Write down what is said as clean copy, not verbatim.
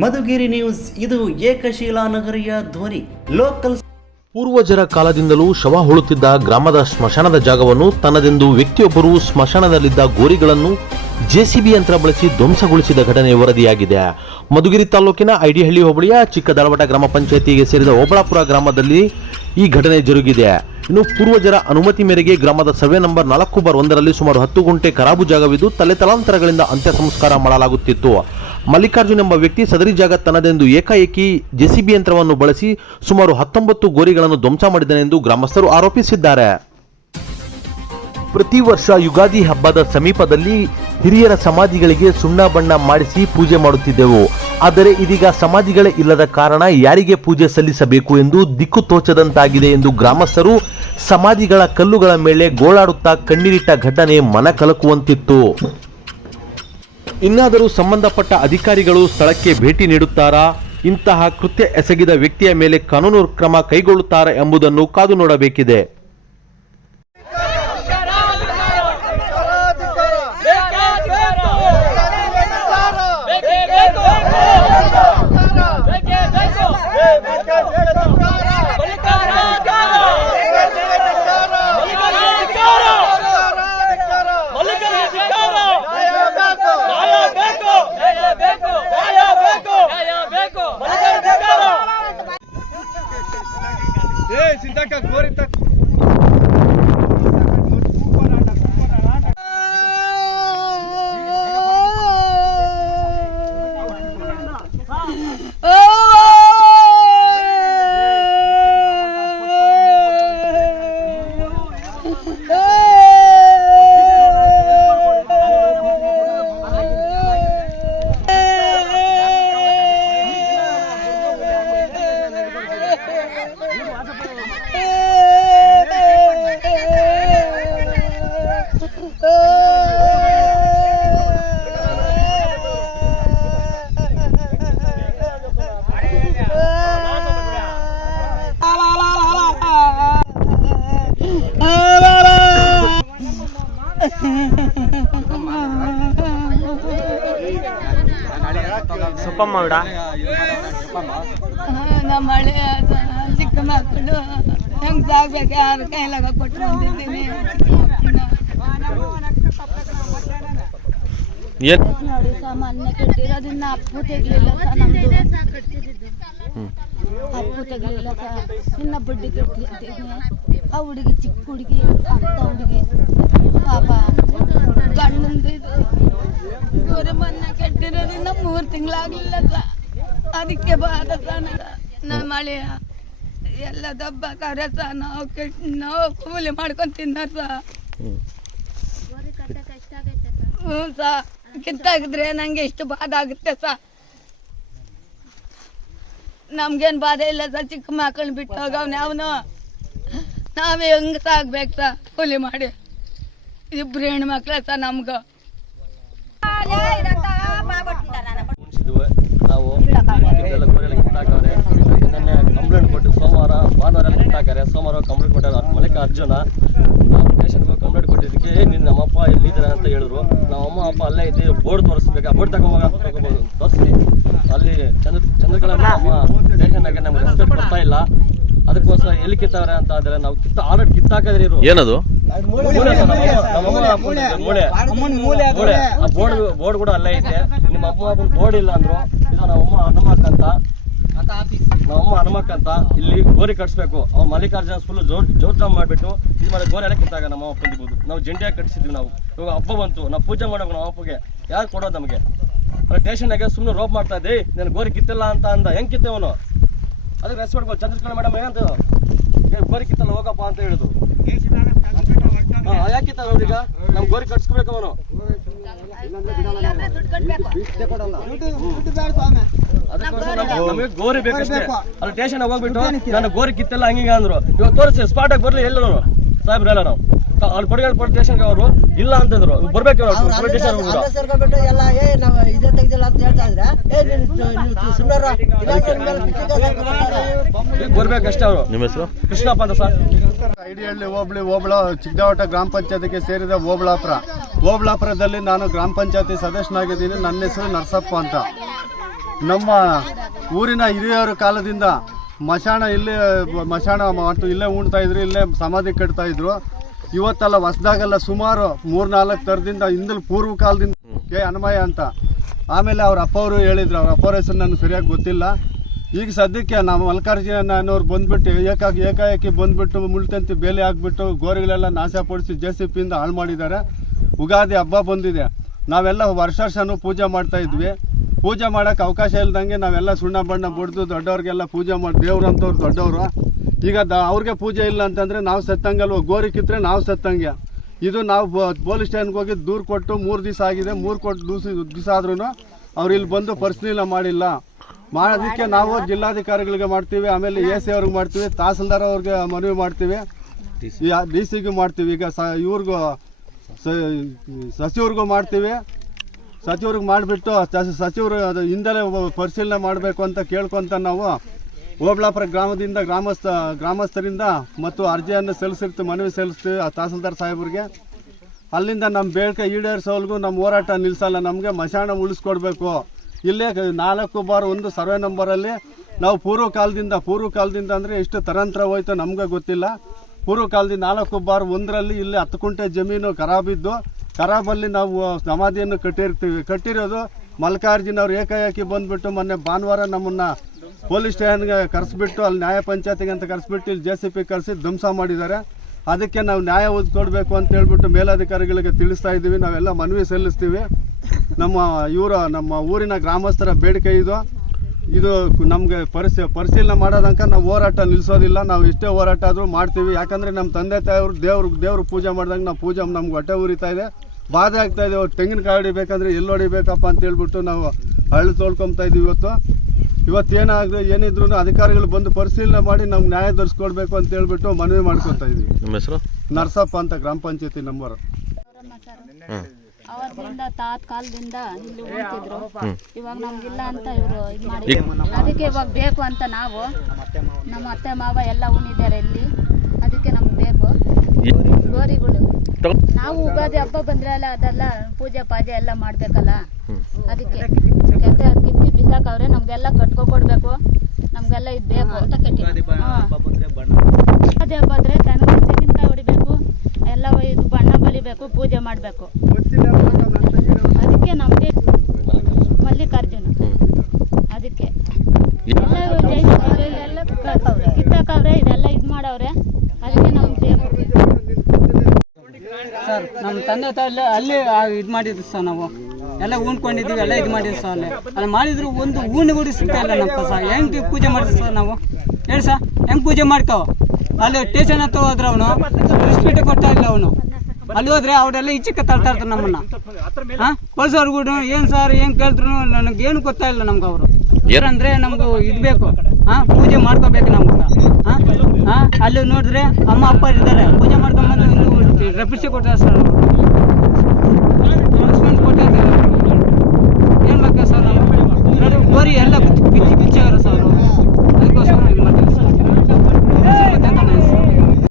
Madhugiri news, ಇದು ಏಕಶಿಲಾ ನಗರಿಯ ಧ್ವನಿ. Local. ಪೂರ್ವಜರ ಕಾಲದಿಂದಲೂ ಶವ ಹೂಳುತ್ತಿದ್ದ ಗ್ರಾಮದ ಸ್ಮಶಾನದ ಜಾಗವನ್ನು ತನ್ನದೆಂದು ವ್ಯಕ್ತಿಯೊಬ್ಬರು ಸ್ಮಶಾನದಲ್ಲಿದ್ದ ಗೋರಿಗಳನ್ನು ಜೆಸಿಬಿ ಯಂತ್ರ ಬಳಸಿ ಧ್ವಂಸಗೊಳಿಸಿದ ಘಟನೆ ವರದಿಯಾಗಿದೆ. ಮಧುಗಿರಿ ತಾಲೂಕಿನ ಐಡಿಹಳ್ಳಿ ಹೋಬಳಿಯ ಚಿಕ್ಕದಳವಟ ಗ್ರಾಮ ಪಂಚಾಯಿತಿಗೆ ಸೇರಿದ ಓಬಳಾಪುರ ಗ್ರಾಮದಲ್ಲಿ ಈ ಘಟನೆ ಜರುಗಿದೆ. ಇನ್ನು ಪೂರ್ವಜರ ಅನುಮತಿ ಮೇರೆಗೆ ಗ್ರಾಮದ ಸರ್ವೆ ನಂಬರ್ 4/1ರಲ್ಲಿ ಸುಮಾರು 10 ಗುಂಟೆ ಖರಾಬು ಜಾಗವಿದ್ದು ತಲೆತಲಾಂತರಗಳಿಂದ ಅಂತ್ಯ ಸಂಸ್ಕಾರ ಮಾಡಲಾಗುತ್ತಿತ್ತು. ಮಲ್ಲಿಕಾರ್ಜುನ್ ಎಂಬ ವ್ಯಕ್ತಿ ಸದರಿ ಜಾಗ ತನ್ನದೆಂದು ಏಕಾಏಕಿ ಜೆಸಿಬಿ ಯಂತ್ರವನ್ನು ಬಳಸಿ ಸುಮಾರು 19 ಗೋರಿಗಳನ್ನು ಧ್ವಂಸ ಮಾಡಿದನೆಂದು ಗ್ರಾಮಸ್ಥರು ಆರೋಪಿಸಿದ್ದಾರೆ. ಪ್ರತಿ ವರ್ಷ ಯುಗಾದಿ ಹಬ್ಬದ ಸಮೀಪದಲ್ಲಿ ಹಿರಿಯರ ಸಮಾಧಿಗಳಿಗೆ ಸುಣ್ಣ ಬಣ್ಣ ಮಾಡಿಸಿ ಪೂಜೆ ಮಾಡುತ್ತಿದ್ದೆವು. ಆದರೆ ಇದೀಗ ಸಮಾಧಿಗಳೇ ಇಲ್ಲದ ಕಾರಣ ಯಾರಿಗೆ ಪೂಜೆ ಸಲ್ಲಿಸಬೇಕು ಎಂದು ದಿಕ್ಕು ತೋಚದಂತಾಗಿದೆ ಎಂದು ಗ್ರಾಮಸ್ಥರು ಸಮಾಧಿಗಳ ಕಲ್ಲುಗಳ ಮೇಲೆ ಗೋಳಾಡುತ್ತಾ ಕಣ್ಣೀರಿಟ್ಟ ಘಟನೆ ಮನ ಕಲಕುವಂತಿತ್ತು. ಇನ್ನಾದರೂ ಸಂಬಂಧಪಟ್ಟ ಅಧಿಕಾರಿಗಳು ಸ್ಥಳಕ್ಕೆ ಭೇಟಿ ನೀಡುತ್ತಾರಾ? ಇಂತಹ ಕೃತ್ಯ ಎಸಗಿದ ವ್ಯಕ್ತಿಯ ಮೇಲೆ ಕಾನೂನು ಕ್ರಮ ಕೈಗೊಳ್ಳುತ್ತಾರೆ ಎಂಬುದನ್ನು ಕಾದು ನೋಡಬೇಕಿದೆ. ನಮ್ಮ ಹಳೆ ಚಿಕ್ಕ ಮಕ್ಕಳು ಹೆಂಗ್ ಸಾಗ್ಬೇಕು ಯಾರ ಕೈಲಾಗ ಕೊಟ್ಟು ಬಂದಿದ್ದೀನಿ. ನೋಡಿ ಸಾಮಾನ್ಯ ಕಟ್ಟಿರೋದನ್ನ ಅಪ್ಪು ತೆಗ್ಲಿಲ್ಲ ಸರ್, ನಮ್ದು ಅಪ್ಪು ತೆಗ್ಲಿಲ್ಲ ಸರ್. ಇನ್ನ ಬಡ್ಡಿ ಕಟ್ಟಿರ್ತೀನಿ. ಆ ಹುಡುಗಿ ಚಿಕ್ಕ ಹುಡುಗಿ, ಅತ್ತ ಹುಡುಗಿ ಪಾಪ ಗಂಡಂದು ಗೋರೆ ಮೊನ್ನೆ ಕಟ್ಟಿರೋದ್ರಿಂದ 3 ತಿಂಗಳಾಗ್ಲಿಲ್ಲ ಸರ್. ಅದಕ್ಕೆ ಭಾರತ ನಮ್ಮ ಹಳೆಯ ಎಲ್ಲ ದಬ್ಬ ಕರೆಸ ನಾವು ಕೂಲಿ ಮಾಡ್ಕೊಂಡು ತಿನ್ನಾರ ಹ್ಞೂ ಸ ಕಿತ್ತಾಗಿದ್ರೆ ನಂಗೆ ಎಷ್ಟು ಬಾಧ ಆಗುತ್ತೆ ಸ. ನಮ್ಗೇನು ಬಾಧೆ ಇಲ್ಲ ಸ. ಚಿಕ್ಕ ಮಕ್ಕಳನ್ನ ಬಿಟ್ಟು ಹೋಗವ್ನ ಅವನು. ನಾವೇ ಹೆಂಗೆ ಸಾಗ್ಬೇಕು ಸ ಕೂಲಿ ಮಾಡಿ. 2 ಹೆಣ್ಮಕ್ಳ ಸ ನಮ್ಗೆ. ನಾವು ಕಿತ್ತಾಕವ್ರೆ ನಿನ್ನೆ ಕಂಪ್ಲೇಂಟ್ ಕೊಟ್ಟು ಸೋಮವಾರ ಭಾನುವಾರ ಎಲ್ಲ ಕಿತ್ತಾಕಾರೆ. ಸೋಮವಾರ ಕಂಪ್ಲೇಂಟ್ ಕೊಟ್ಟಾರೆ ಮಲ್ಲಿಕಾರ್ಜುನ. ನಾವು ಸ್ಟೇಷನ್ಗೆ ಸ್ಟೇಷನ್ಗೆ ಕಂಪ್ಲೇಂಟ್ ಕೊಟ್ಟಿದ್ದಕ್ಕೆ ನಿನ್ನ ನಮ್ಮಪ್ಪ ಎಲ್ಲಿದ್ದಾರೆ ಅಂತ ಹೇಳಿದ್ರು. ನಮ್ಮಮ್ಮ ಅಪ್ಪ ಅಲ್ಲೇ ಇದ್ದು ಬೋರ್ಡ್ ತೋರಿಸ್ಬೇಕು, ಆ ಬೋರ್ಡ್ ತಗೊಂಬೋದು ತೋರಿಸಿ ಅಲ್ಲಿ ಚಂದ್ರಕಲಾ ಅಮ್ಮ ಸ್ಟೇಷನ್ನಾಗೆ ನಮ್ಗೆ ರೆಸ್ಪೆಕ್ಟ್ ಕೊಡ್ತಾ ಇಲ್ಲ. ಅದಕ್ಕೋಸ್ಕರ ಎಲ್ಲಿ ಕಿತ್ತವ್ರೆ ಅಂತ ಆದರೆ ನಾವು ಆಲ್ರೆಡಿ ಕಿತ್ತಾಕಿದ್ರಿ. ಏನದು ಬೋರ್ಡ್ ಕೂಡ ಅಲ್ಲೇ ಐತೆ. ನಿಮ್ಮ ಅಮ್ಮ ಅಪ್ಪನ ಬೋರ್ಡ್ ಇಲ್ಲ ಅಂದ್ರು. ಇದು ನಮ್ಮಮ್ಮ ಹನುಮಕ್ಕ ಅಂತ ಇಲ್ಲಿ ಗೋರಿ ಕಟ್ಸ್ಬೇಕು. ಅವ್ನು ಮಲ್ಲಿಕಾರ್ಜುನ ಫುಲ್ ಜೋರ್ ಮಾಡ್ಬಿಟ್ಟು ಇದು ಮಾಡಿ ಗೋರಿ ಎಲ್ಲ ಕಿತ್ತಾಗ ನಮ್ಮ ಅಪ್ಪ ಬಂದಿರ್ಬೋದು. ನಾವು ಜಂಟಿಯಾಗಿ ಕಟ್ಸಿದ್ವಿ. ನಾವು ಇವಾಗ ಹಬ್ಬ ಬಂತು, ನಾವು ಪೂಜೆ ಮಾಡೋಕೆ ನಮ್ಮ ಅಪ್ಪಗೆ ಯಾರು ಕೊಡೋದು ನಮಗೆ? ಸ್ಟೇಷನ್ನಾಗೆ ಸುಮ್ಮನೆ ರೋಪ್ ಮಾಡ್ತಾ ಇದ್ದೆ. ನಾನು ಗೋರಿ ಕಿತ್ತಿಲ್ಲ ಅಂತ ಅಂದ. ಹೆಂಗೆ ಕಿತ್ತೇವನು? ಅದಕ್ಕೆ ರೆಸ್ಪೆಕ್ಟ್ ಕೊಡು. ಚಂದ್ರಕಲಾ ಮೇಡಮ್ ಏನಂತ ಗೋರಿ ಕಿತ್ತಲ್ಲ ಹೋಗಪ್ಪ ಅಂತ ಹೇಳಿದ್ರು. ಯಾಕಿತ್ತ ಅವ್ರೀಗ ನಮ್ಗೆ ಗೋರಿ ಕಟ್ಸ್ಕೊಬೇಕು ಅವನು. ನಮಗೆ ಗೋರಿ ಬೇಕಷ್ಟೇ. ಅಲ್ಲಿ ಸ್ಟೇಷನ್ ಹೋಗ್ಬಿಟ್ಟು ನಾನು ಗೋರಿ ಕಿತ್ತಲ್ಲ ಹಂಗಿಂಗ ಅಂದ್ರು. ಇವಾಗ ತೋರಿಸಿ ಸ್ಪಾಟಾಗಿ ಬರ್ಲಿ ಎಲ್ಲರೂ ಸಾಹೇಬ್ರೆಲ್ಲ ನಾವು ಅಲ್ಲಿ ಕೊಡಗಲ್ ಪೊಲೀಸ್ ಸ್ಟೇಷನ್ಗೆ ಅವರು ಇಲ್ಲ ಅಂತಂದ್ರು. ಬರ್ಬೇಕು ಬರ್ಬೇಕಷ್ಟೇ ಅವರು. ನಿಮ್ಮ ಹೆಸರು? ಕೃಷ್ಣಪ್ಪ ಅಂತ ಸರ್. ಐಡಿಹಳ್ಳಿ ಹೋಬಳಿ ಚಿಕ್ಕದಳವಟ ಗ್ರಾಮ ಪಂಚಾಯತಿಗೆ ಸೇರಿದ ಓಬಳಾಪುರದಲ್ಲಿ ನಾನು ಗ್ರಾಮ ಪಂಚಾಯತಿ ಸದಸ್ಯನಾಗಿದ್ದೀನಿ. ನನ್ನ ಹೆಸರು ನರಸಪ್ಪ ಅಂತ. ನಮ್ಮ ಊರಿನ ಹಿರಿಯರ ಕಾಲದಿಂದ ಮಶಾಣ ಮತ್ತು ಇಲ್ಲೇ ಉಣ್ತಾ ಇದ್ರು, ಇಲ್ಲೇ ಸಮಾಧಿ ಕಟ್ತಾ ಇದ್ರು. ಇವತ್ತೆಲ್ಲ ಹೊಸದಾಗೆಲ್ಲ ಸುಮಾರು 3-4 ಥರದಿಂದ ಹಿಂದಲ್ ಪೂರ್ವ ಕಾಲದಿಂದ ಕೆ ಹನುಮಯ್ಯ ಅಂತ. ಆಮೇಲೆ ಅವ್ರ ಅಪ್ಪ ಅವರು ಹೇಳಿದ್ರು, ಅವ್ರ ಅಪ್ಪವ್ರ ಹೆಸರು ನನಗೆ ಸರಿಯಾಗಿ ಗೊತ್ತಿಲ್ಲ. ಈಗ ಸದ್ಯಕ್ಕೆ ನಮ್ಮ ಮಲ್ಲಿಕಾರ್ಜುನವ್ರು ಬಂದ್ಬಿಟ್ಟು ಏಕಾಏಕಿ ಬಂದ್ಬಿಟ್ಟು ಮುಳ್ತಂತಿ ಬೇಲಿ ಹಾಕ್ಬಿಟ್ಟು ಗೋರಿಗಳೆಲ್ಲ ನಾಶಪಡಿಸಿ JCB ಇಂದ ಹಾಳು ಮಾಡಿದ್ದಾರೆ. ಉಗಾದಿ ಹಬ್ಬ ಬಂದಿದೆ, ನಾವೆಲ್ಲ ವರ್ಷನೂ ಪೂಜೆ ಮಾಡ್ತಾ ಇದ್ವಿ. ಪೂಜೆ ಮಾಡೋಕ್ಕೆ ಅವಕಾಶ ಇಲ್ದಂಗೆ ನಾವೆಲ್ಲ ಸುಣ್ಣ ಬಣ್ಣ ಬಡ್ದು ದೊಡ್ಡವ್ರಿಗೆಲ್ಲ ಪೂಜೆ ಮಾಡಿ, ದೇವ್ರು ಅಂತವ್ರು ದೊಡ್ಡವರು. ಈಗ ಅವ್ರಿಗೆ ಪೂಜೆ ಇಲ್ಲ ಅಂತಂದರೆ ನಾವು ಸತ್ತಂಗಲ್ವ, ಗೋರಿ ಕಿತ್ತರೆ ನಾವು ಸತ್ತಂಗೆ. ಇದು ನಾವು ಪೊಲೀಸ್ ಸ್ಟೇಷನ್ಗೆ ಹೋಗಿ ದೂರು ಕೊಟ್ಟು 3 ದಿವಸ ಆಗಿದೆ. 3 ದಿವಸ ಆದ್ರೂ ಅವ್ರು ಇಲ್ಲಿ ಬಂದು ಪರಿಶೀಲನೆ ಮಾಡಿಲ್ಲ. ಮಾಡೋದಕ್ಕೆ ನಾವು ಜಿಲ್ಲಾಧಿಕಾರಿಗಳಿಗೆ ಮಾಡ್ತೀವಿ, ಆಮೇಲೆ AC ಅವ್ರಿಗೆ ಮಾಡ್ತೀವಿ, ತಹಸೀಲ್ದಾರ್ ಅವ್ರಿಗೆ ಮನವಿ ಮಾಡ್ತೀವಿ, DC ಮಾಡ್ತೀವಿ. ಈಗ ಇವ್ರಿಗೂ ಸಚಿವ್ರಿಗೂ ಮಾಡ್ತೀವಿ. ಸಚಿವ್ರಿಗೆ ಮಾಡಿಬಿಟ್ಟು ಸಚಿವರು ಅದು ಹಿಂದಲೇ ಪರಿಶೀಲನೆ ಮಾಡಬೇಕು ಅಂತ ಕೇಳ್ಕೊತ ನಾವು ಓಬಳಾಪುರ ಗ್ರಾಮದಿಂದ ಗ್ರಾಮಸ್ಥರಿಂದ ಮತ್ತು ಅರ್ಜಿಯನ್ನು ಮನವಿ ಸಲ್ಲಿಸ್ತೀವಿ ತಹಸೀಲ್ದಾರ್ ಸಾಹೇಬ್ರಿಗೆ. ಅಲ್ಲಿಂದ ನಮ್ಮ ಬೇಡಿಕೆ ಈಡೇರಿಸೋವರೆಗೂ ನಮ್ಮ ಹೋರಾಟ ನಿಲ್ಲಿಸಲ್ಲ. ನಮಗೆ ಮಶಾಣ ಉಳಿಸ್ಕೊಡ್ಬೇಕು. ಇಲ್ಲೇ 4/1 ಸರ್ವೆ ನಂಬರಲ್ಲಿ ನಾವು ಪೂರ್ವ ಕಾಲದಿಂದ ಅಂದರೆ ಎಷ್ಟು ತರಂತ್ರ ಹೋಯ್ತು ನಮ್ಗೆ ಗೊತ್ತಿಲ್ಲ. ಪೂರ್ವ ಕಾಲದಿಂದ 4/1ರಲ್ಲಿ ಇಲ್ಲಿ 10 ಕುಂಟೆ ಜಮೀನು ಖರಾಬಲ್ಲಿ ನಾವು ಸಮಾಧಿಯನ್ನು ಕಟ್ಟಿರೋದು. ಮಲ್ಲಿಕಾರ್ಜುನ ಅವ್ರು ಏಕಾಏಕಿ ಬಂದ್ಬಿಟ್ಟು ಮೊನ್ನೆ ಭಾನುವಾರ ನಮ್ಮನ್ನು ಪೊಲೀಸ್ ಸ್ಟೇಷನ್ಗೆ ಕರೆಸ್ಬಿಟ್ಟು ಅಲ್ಲಿ ನ್ಯಾಯ ಪಂಚಾಯತಿಗೆ ಅಂತ ಕರೆಸ್ಬಿಟ್ಟು ಇಲ್ಲಿ JCB ಕರೆಸಿ ಧ್ವಂಸ ಮಾಡಿದ್ದಾರೆ. ಅದಕ್ಕೆ ನಾವು ನ್ಯಾಯ ಒದಗಿಸ್ಕೊಡ್ಬೇಕು ಅಂತ ಹೇಳ್ಬಿಟ್ಟು ಮೇಲಾಧಿಕಾರಿಗಳಿಗೆ ತಿಳಿಸ್ತಾ ಇದ್ದೀವಿ. ನಾವೆಲ್ಲ ಮನವಿ ಸಲ್ಲಿಸ್ತೀವಿ. ನಮ್ಮ ಊರಿನ ಗ್ರಾಮಸ್ಥರ ಬೇಡಿಕೆ ಇದು ನಮಗೆ ಪರಿಶೀಲನೆ ಮಾಡೋದಂಕ ನಾವು ಹೋರಾಟ ನಿಲ್ಲಿಸೋದಿಲ್ಲ. ನಾವು ಇಷ್ಟೇ ಹೋರಾಟ ಆದರೂ ಮಾಡ್ತೀವಿ. ಯಾಕಂದರೆ ನಮ್ಮ ತಂದೆ ತಾಯಿಯವರು ದೇವ್ರು ಪೂಜೆ ಮಾಡಿದಂಗೆ ನಾವು ಪೂಜೆ ನಮ್ಗೆ ಹೊಟ್ಟೆ ಉರಿತಾ ಇದೆ, ಬಾಧೆ ಆಗ್ತಾ ಇದೆ. ತೆಂಗಿನಕಾಯಿ ಹೊಡಿಬೇಕಂದ್ರೆ ಎಲ್ಲಿ ಹೊಡಿಬೇಕಪ್ಪ ಅಂತ ಹೇಳ್ಬಿಟ್ಟು ನಾವು ಹಳ್ಳಿ ತೊಳ್ಕೊತಾ ಇದ್ದೀವಿ. ಏನಿದ್ರು ಅಧಿಕಾರಿಗಳು ಬಂದು ಪರಿಶೀಲನೆ ಮಾಡಿ ನಮ್ಗೆ ನ್ಯಾಯ ದೊರಕಿಸ್ಕೊಡ್ಬೇಕು ಅಂತ ಹೇಳ್ಬಿಟ್ಟು ಮನವಿ ಮಾಡ್ಕೊತಾ ಇದ್ದೀವಿ. ನಿಮ್ಮ ಹೆಸರು? ನರಸಪ್ಪ ಅಂತ, ಗ್ರಾಮ ಪಂಚಾಯತಿ ನಂಬರ್. ಅವತ್ತಿಂದ ಕಾಲದಿಂದ ಇಲ್ಲಿ ಉಳ್ತಿದ್ರು. ಇವಾಗ ನಮ್ಗಿಲ್ಲ ಅಂತ ಇವರು ಇದು ಮಾಡಿ, ಅದಕ್ಕೆ ಇವಾಗ ಬೇಕು ಅಂತ ನಾವು ನಮ್ಮ ಅತ್ತೆ ಮಾವ ಎಲ್ಲ ಉಣಿದ್ದಾರೆ ಇಲ್ಲಿ. ಅದಕ್ಕೆ ನಮ್ಗೆ ಬೇಕು ಗೋರಿಗಳು. ನಾವು ಉಗಾದಿ ಹಬ್ಬ ಬಂದ್ರೆ ಅಲ್ಲ ಅದೆಲ್ಲ ಪೂಜೆ ಪಾಜೆ ಎಲ್ಲ ಮಾಡ್ಬೇಕಲ್ಲ. ಅದಕ್ಕೆ ಕೆತ್ತೆ ಕಿತ್ತಿ ಬಿಸಾಕವ್ರೆ, ನಮ್ಗೆಲ್ಲ ಕಟ್ಕೊಡ್ಬೇಕು. ನಮ್ಗೆಲ್ಲ ಇದು ಬೇಕು ಅಂತ ಕಟ್ಟಿದ್ವಿ. ಉಗಾದಿ ಹಬ್ಬ ಆದ್ರೆ ತೆಂಗಿನಕಾಯಿ ಹೊಡಿಬೇಕು, ಎಲ್ಲ ಇದು ಬಣ್ಣ ಬಲಿಬೇಕು, ಪೂಜೆ ಮಾಡಬೇಕು. ಅದಕ್ಕೆ ನಮಗೆ ಮಲ್ಲಿಕಾರ್ಜುನ ಅದಕ್ಕೆ ಎಲ್ಲ ಕಿತ್ತಾಕವ್ರೆ, ಇದೆಲ್ಲ ಇದು ಮಾಡವ್ರೆ. ಅದಕ್ಕೆ ನಮ್ಗೆ ಸರ್ ನಮ್ಮ ತಂದೆ ತಾಯಿ ಅಲ್ಲಿ ಇದು ಮಾಡಿದ್ವಿ ಸರ್. ನಾವು ಎಲ್ಲ ಉಣ್ಕೊಂಡಿದ್ದೀವಿ, ಎಲ್ಲ ಇದು ಮಾಡಿದ್ವಿ ಸರ್. ಅಲ್ಲಿ ಮಾಡಿದ್ರು ಒಂದು ಊಣಿ ಕೂಡ ಸಿಗ್ತಾ ಇಲ್ಲ ನಮ್ಮ ಸರ್. ಹೆಂಗೆ ಪೂಜೆ ಮಾಡಿದ್ವಿ ಸರ್ ನಾವು? ಹೇಳಿ ಸರ್, ಹೆಂಗೆ ಪೂಜೆ ಮಾಡ್ತಾವ? ಅಲ್ಲಿ ಸ್ಟೇಷನ್ ಹತ್ರ ಹೋದ್ರೆ ಅವನು ರೆಸ್ಪೆಕ್ಟ್ ಕೊಡ್ತಾ ಇಲ್ಲ. ಅವನು ಅಲ್ಲಿ ಹೋದ್ರೆ ಅವರೆಲ್ಲ ಈಚೆಗೆ ತಳ್ತಾ ಇರ್ತಾರೆ ನಮ್ಮನ್ನ. ಪೊಲೀಸವ್ರಿಗೂ ಏನು ಸರ್ ಏನು ಕೇಳಿದ್ರು ನನಗೇನು ಗೊತ್ತಾಗಿಲ್ಲ ನಮ್ಗೆ. ಅವರು ಏನಂದ್ರೆ ನಮ್ಗೆ ಇದು ಬೇಕು, ಪೂಜೆ ಮಾಡ್ಕೋಬೇಕು ನಮ್ಗೆ. ಅಲ್ಲಿ ನೋಡಿದ್ರೆ ಅಮ್ಮ ಅಪ್ಪ ಇದ್ದಾರೆ, ಪೂಜೆ ಮಾಡ್ಕೊಂಡ್ಬಂದು ಇನ್ನು ರೆಪ್ರಿಸಿ ಕೊಡ್ತಾರೆ ಸರ್.